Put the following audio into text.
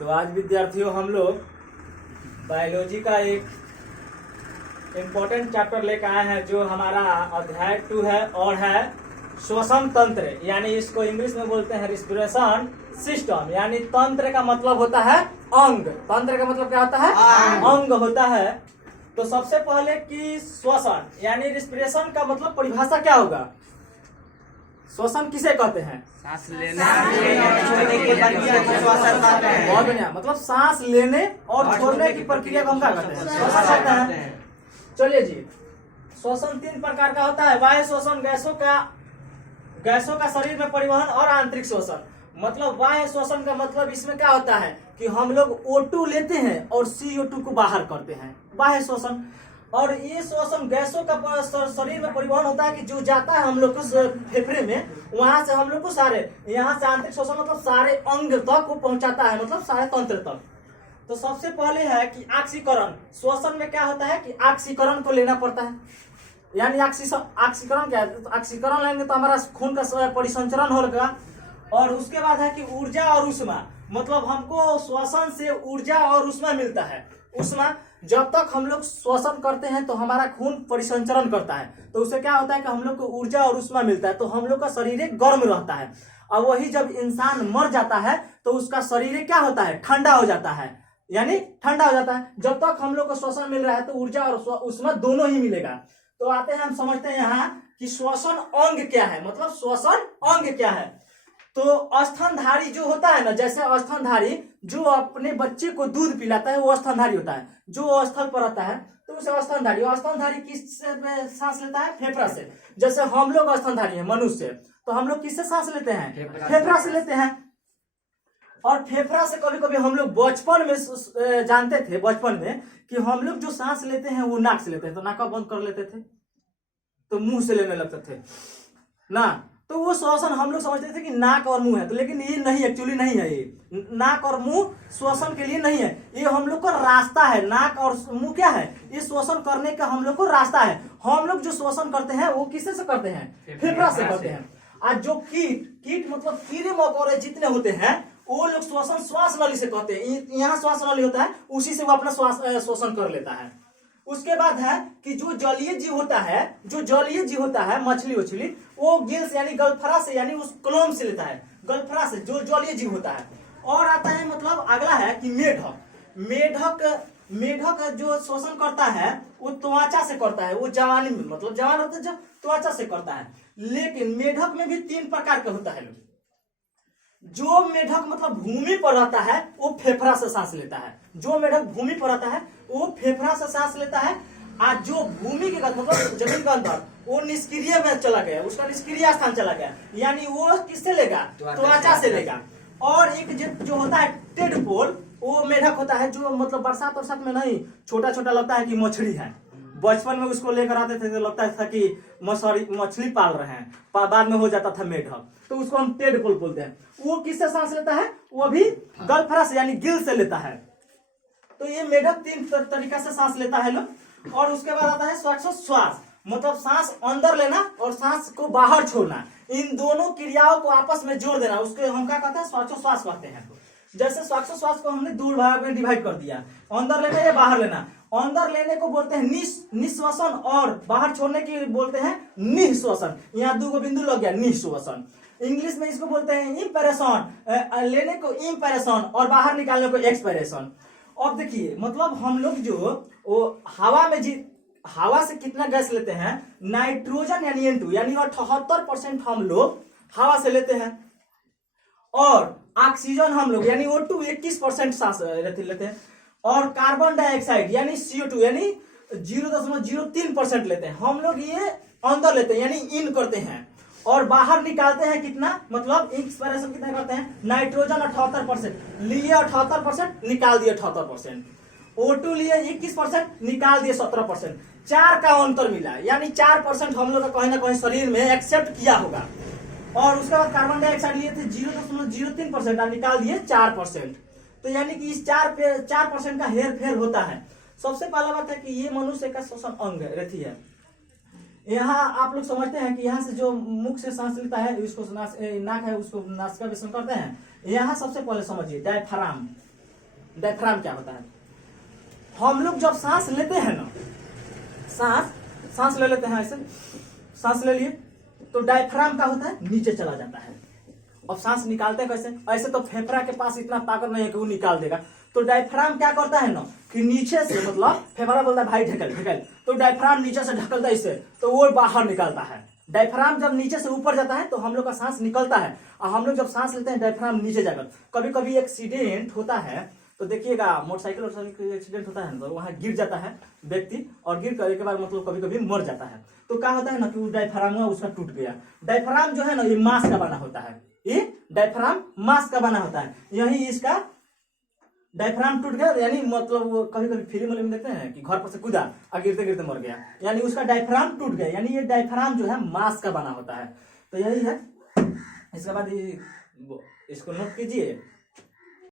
तो आज विद्यार्थियों हम लोग बायोलॉजी का एक इम्पोर्टेंट चैप्टर लेकर आए हैं जो हमारा अध्याय 2 है और है श्वसन तंत्र, यानी इसको इंग्लिश में बोलते हैं रिस्पिरेशन सिस्टम। यानी तंत्र का मतलब होता है अंग। तंत्र का मतलब क्या होता है? अंग होता है। तो सबसे पहले कि श्वसन यानी रिस्पिरेशन का मतलब परिभाषा क्या होगा? श्वसन किसे कहते हैं? सांस लेने छोड़ने की प्रक्रिया को श्वसन कहते हैं। बहुत बढ़िया, मतलब सांस लेने और छोड़ने की प्रक्रिया को हम क्या कहते हैं? श्वसन कहते हैं। चलिए जी, श्वसन 3 प्रकार का होता है। बाह्य श्वसन, गैसों का शरीर में परिवहन और आंतरिक श्वसन। मतलब बाह्य श्वसन का मतलब इसमें क्या होता है कि हम लोग O2 लेते हैं और CO2 को बाहर करते हैं, बाह्य श्वसन। और ये श्वसन गैसों का शरीर में परिवहन होता है कि जो जाता है हम लोग को फेफड़े में, वहां से हम लोग को सारे, यहाँ से आंतरिक श्वसन मतलब सारे अंग तक वो पहुंचाता है, मतलब सारे तंत्र तक। तो सबसे पहले है कि ऑक्सीकरण। श्वसन में क्या होता है कि ऑक्सीकरण को लेना पड़ता है। यानी ऑक्सीकरण क्या है? ऑक्सीकरण लेंगे तो हमारा खून का परिसंचरण होगा। और उसके बाद है कि ऊर्जा और उष्मा, मतलब हमको श्वसन से ऊर्जा और उष्मा मिलता है। उष्मा, जब तक हम लोग श्वसन करते हैं तो हमारा खून परिसंचरण करता है, तो उससे क्या होता है कि हम लोग को ऊर्जा और उष्मा मिलता है, तो हम लोग का शरीर गर्म रहता है। और वही जब इंसान मर जाता है तो उसका शरीर क्या होता है? ठंडा हो जाता है, यानी ठंडा हो जाता है। जब तक हम लोग को श्वसन मिल रहा है तो ऊर्जा और उष्मा दोनों ही मिलेगा। तो आते हैं, हम समझते हैं यहाँ कि श्वसन अंग क्या है, मतलब श्वसन अंग क्या है। तो स्तनधारी जो होता है ना, जैसे स्तनधारी जो अपने बच्चे को दूध पिलाता है वो स्तनधारी होता है। जो स्थल पर रहता है तो उसे स्तनधारी। और स्तनधारी किससे सांस लेता है? फेफड़ा से। जैसे हम लोग स्तनधारी हैं मनुष्य, तो हम लोग किससे सांस लेते हैं? फेफड़ा से लेते हैं। और फेफड़ा से कभी कभी हम लोग बचपन में जानते थे, बचपन में कि हम लोग जो सांस लेते हैं वो नाक से लेते हैं, तो नाक बंद कर लेते थे तो मुंह से लेने लगते थे ना। तो वो श्वसन हम लोग समझते थे कि नाक और मुंह है, तो लेकिन ये नहीं, एक्चुअली नहीं है। ये नाक और मुंह श्वसन के लिए नहीं है, ये हम लोग का रास्ता है। नाक और मुंह क्या है? ये श्वसन करने का हम लोग को रास्ता है। हम लोग जो श्वसन करते हैं वो किससे से करते हैं? फेफड़ा से करते हैं। आज जो कीट मतलब कीड़े मकोड़े जितने होते हैं वो लोग श्वसन श्वास नली से करते हैं। यहाँ श्वास नली होता है, उसी से वो अपना श्वसन कर लेता है। उसके बाद है कि जो जलीय जीव होता है, मछली उछली, वो गिल्स यानी गलफरा से, यानी उस क्लोम से लेता है, गलफरा से, जो जलीय जीव होता है। और आता है मतलब अगला है कि मेढक जो श्वसन करता है वो त्वचा से करता है। वो जवानी में, मतलब जवान होता है जो त्वचा से करता है। लेकिन मेढक में भी 3 प्रकार का होता है। जो मेढक मतलब भूमि पर रहता है वो फेफड़ा से सांस लेता है। जो मेढक भूमि पर रहता है वो फेफड़ा से सांस लेता है। आज जो भूमि के मतलब जमीन के अंदर, वो निष्क्रिय में चला गया, उसका निष्क्रिय स्थान चला गया, यानी वो किससे लेगा? त्वचा से लेगा। और एक जो होता है टेडपोल, वो मेढक होता है जो मतलब बरसात में नहीं, छोटा छोटा लगता है कि मछली है। बचपन में उसको लेकर आते थे तो लगता था कि मछली पाल रहे हैं, बाद में हो जाता था मेढक, तो उसको हम टेडपोल बोलते हैं। वो किससे सांस लेता है? वो भी गलफरा से, यानी गिल से लेता है। तो ये मेढक 3 तरीका से सांस लेता है लोग। और उसके बाद आता है श्वासोच्छ्वास, मतलब सांस अंदर लेना और सांस को बाहर छोड़ना। इन दोनों क्रियाओं को आपस में जोड़ देना, उसके हम क्या कहते हैं? श्वासोच्छ्वास कहते हैं। जैसे श्वासोच्छ्वास को हमने 2 भाग में डिवाइड कर दिया, अंदर लेना या बाहर लेना। अंदर लेने को बोलते हैं निश्वसन और बाहर छोड़ने की बोलते हैं निःश्वसन। यहाँ 2 बिंदु लग गया, निःश्वसन। इंग्लिश में इसको बोलते हैं इंपैरेशन, लेने को इंपैरेशन और बाहर निकालने को एक्सपैरेशन। अब देखिए, मतलब हम लोग जो वो हवा से कितना गैस लेते हैं? नाइट्रोजन यानी N2, यानी 78% हम लोग हवा से लेते हैं। और ऑक्सीजन हम लोग यानी O2 21% सांस लेते हैं। और कार्बन डाइऑक्साइड यानी CO2 यानी 0.03% लेते हैं। हम लोग ये अंदर लेते हैं, यानी इन करते हैं। और बाहर निकालते हैं कितना? मतलब एक्सपायरेशन कितना करते हैं? नाइट्रोजन 78% लिए, 78% निकाल दिए 78%। O2 लिए 21%, निकाल दिए 17%। 4 का अंतर मिला, यानी 4% हम लोग का कहीं ना कहीं शरीर में एक्सेप्ट किया होगा। और उसके बाद कार्बन डाइऑक्साइड लिए थे 0.03% और निकाल दिए 4%। तो यानी कि इस 4% का हेर फेर होता है। सबसे पहला बात है कि ये मनुष्य का श्वसन अंग रथी है। यहाँ आप लोग समझते हैं कि यहाँ से जो मुख से सांस लेता है, इसको नाक है, उसको नासिका वेशन करते हैं। यहाँ सबसे पहले समझिए डायफ्राम, डायफ्राम क्या होता है? हम लोग जब सांस लेते हैं ना, सांस ले लेते हैं, ऐसे सांस ले लिए तो डायफ्राम क्या होता है? नीचे चला जाता है। अब सांस निकालते हैं कैसे? ऐसे तो फेफड़ा के पास इतना ताकत नहीं है कि वो निकाल देगा, तो डायफ्राम क्या करता है ना कि नीचे से, मतलब फेफड़ा बोलता है भाई ढकेल ढकेल, तो डायफ्राम नीचे से ढकलता है इसे, तो वो बाहर निकालता है। डायफ्राम जब नीचे से ऊपर जाता है तो हम लोग का सांस निकलता है, और हम लोग जब सांस लेते हैं डायफ्राम नीचे जाकर। कभी कभी एक्सीडेंट होता है तो देखिएगा, मोटरसाइकिल एक्सीडेंट होता है ना, तो वहां गिर जाता है व्यक्ति, और गिर करने के बाद मतलब कभी कभी मर जाता है। तो क्या होता है ना कि वो डायफ्राम उसका टूट गया। डायफ्राम जो है ना ये मांस का बना होता है, ये डायफ्राम मांस का बना होता है। यही इसका डायफ्राम टूट गया, यानी मतलब वो कभी कभी फिल्म में देखते हैं कि घर पर से कूदा और गिरते गिरते मर गया, यानी उसका डायफ्राम टूट गया, यानी ये डायफ्राम जो है मांस का बना होता है। तो यही है। इसके बाद इसको नोट कीजिए।